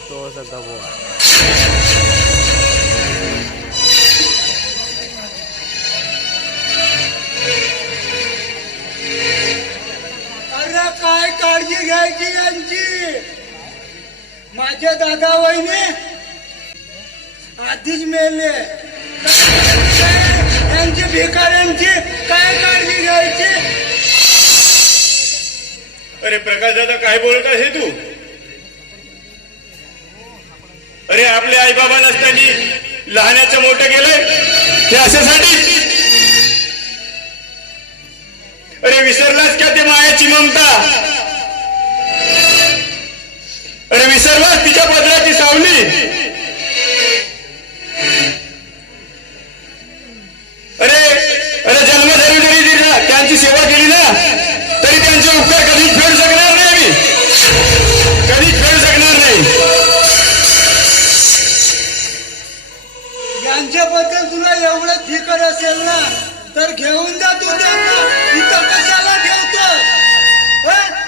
तो सगळा बोला. अरे काय काळजी घ्यायची यांची. माझे दादा वहिनी आधीच मेले. यांची भिकाऱ्यांची काय काळजी घ्यायची. अरे प्रकाश दादा काय बोलत आहे तू. अरे आपले आई बाबा नसताना लहानाचं मोठं केलंय हे अशासाठी. अरे विसरलास का ते मायाची ममता. अरे विसरलास तिच्या पदराची सावली. अरे अरे जन्मधरी जरी दिला त्यांची सेवा केली ना तरी त्यांचे उपकार कधीच फेडू शकणार नाही. मी कधीच फेडू शकणार नाही. यांच्याबद्दल तुला एवढं फिकर असेल ना तर घेऊन जा तू त्यांना. इथं कशाला ठेवतो.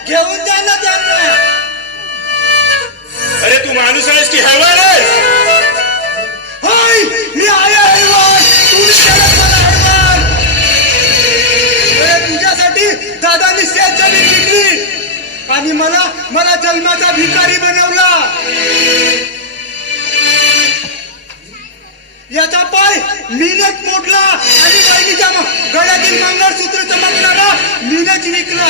घेऊन जा ना त्यांना. अरे तू माणूस आहेस की हैवान आहेस. हाय मी आहे हैवान. तू विचारत मला हैवान. अरे तुझ्यासाठी दादानी शेत जमीन विकली आणि मला जन्माचा भिकारी बनवला. याचा पाय मीनच मोडला आणि बहिणीच्या गळ्यातील मंगळसूत्र चमकणारा मीनच विकला.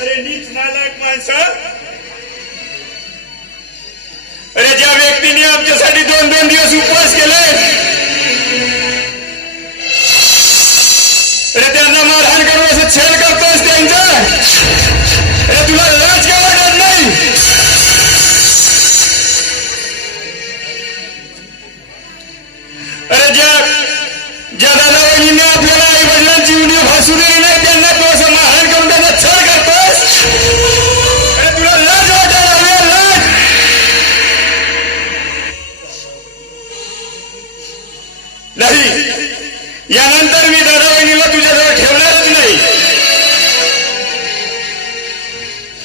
अरे नीच नालायक माणसा. अरे ज्या व्यक्तीने आमच्यासाठी 2-2 दिवस उपवास केले अरे त्यांना मारहाण करून असं छेड करतोस त्यांचा. अरे तुला लाज का वाटत नाही. अरे ज्या दादा वहिनीने आपल्याला आई वडिलांची उणीव भासू दिली नाही त्यांना तो असं मारहाण करून त्यांना छळ करतोस. अरे तुला लाज वाटायला हवी. लाज. नाही यानंतर मी दादा वहिनीला तुझ्याजवळ ठेवणारच नाही.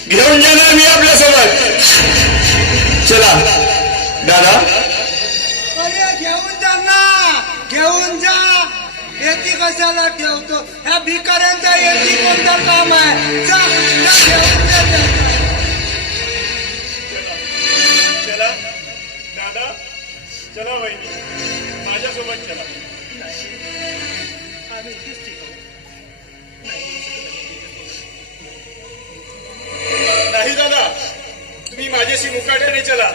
घेऊन जाणार मी आपल्यासोबत. चला दादा. अरे घेऊन जा ना. घेऊन जा. येती कशाला ठेवतो. ह्या भिकाऱ्यांचा येती कोणतं काम आहे. जा घेऊन जा त्यांना. चला दादा. चला वहिनी माझ्यासोबत चला. नाही दादा तुम्ही माझ्याशी मुकाट्याने चला.